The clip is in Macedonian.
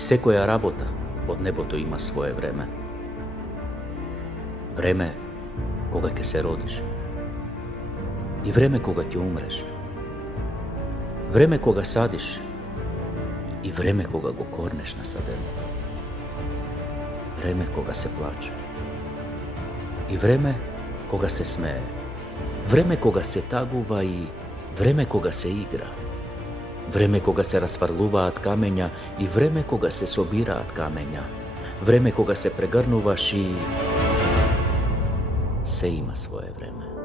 секоја работа под небото има свое време. Време кога ќе се родиш и време кога ќе умреш. Време кога садиш и време кога го корнеш на саденото. Време кога се плаче и време кога се смее. Време кога се тагува и време кога се игра. Време кога се расфрлуваат камења и време кога се собираат камења. Време кога се прегрнуваш и се има свое време.